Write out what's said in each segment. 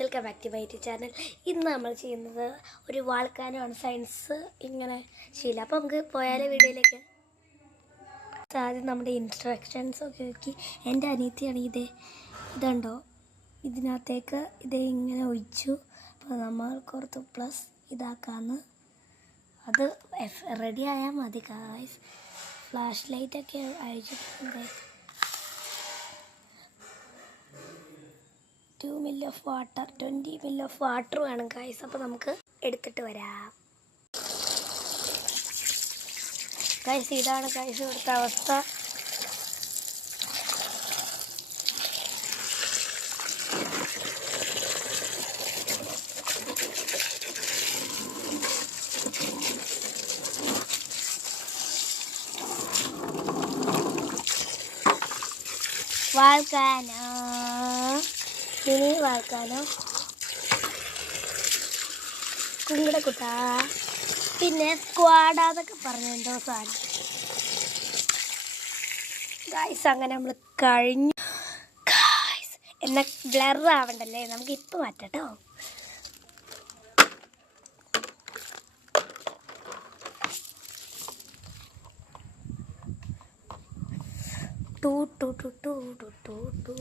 Welcome back to my YouTube channel. ഇന്ന് നമ്മൾ ചെയ്യുന്നത് ഒരു വാൾക്കാനമാണ്. സയൻസ് ഇങ്ങനെ ശീലം. അപ്പോൾ നമുക്ക് പോയാലേ വീഡിയോയിലേക്ക്. ആദ്യം നമ്മുടെ ഇൻസ്ട്രക്ഷൻസ് ഒക്കെ നോക്കി. എൻ്റെ അനിയത്തിയാണ് ഇതുണ്ടോ, ഇതിനകത്തേക്ക് ഇങ്ങനെ ഒഴിച്ചു. അപ്പോൾ നമ്മൾ കുറച്ച് പ്ലസ് ഇതാക്കാമെന്ന്. അത് റെഡി ആയാൽ മതി ഗായ്സ്. ഫ്ലാഷ് ലൈറ്റൊക്കെ അയച്ചിട്ടുണ്ട്. 2 ml of water, 20 ml of water വേണം ഗൈസ്. അപ്പോൾ നമുക്ക് എടുത്തിട്ട് വരാം ഗൈസ്. ഇതാണ് ഗൈസ് ഇവിടുത്തെ അവസ്ഥ. വാൾക്കാനോ ഇനി വാൾക്കാനോ കുങ്കിടക്കുട്ടാ, പിന്നെ സ്ക്വാഡാന്നൊക്കെ പറഞ്ഞെന്തോ സാധനം ഗായ്സ്. അങ്ങനെ നമ്മൾ കഴിഞ്ഞു ഗായ്സ്. എന്നാൽ ബ്ലർ ആവണ്ടല്ലേ, നമുക്ക് ഇപ്പം മാറ്റാട്ടോ. ടു ടു ടു ടു ടു ടു ടു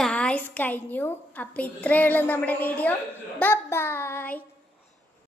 ഗായ്സ് കഴിഞ്ഞു. അപ്പോൾ ഇത്രയേ ഉള്ളൂ നമ്മുടെ വീഡിയോ. Bye bye.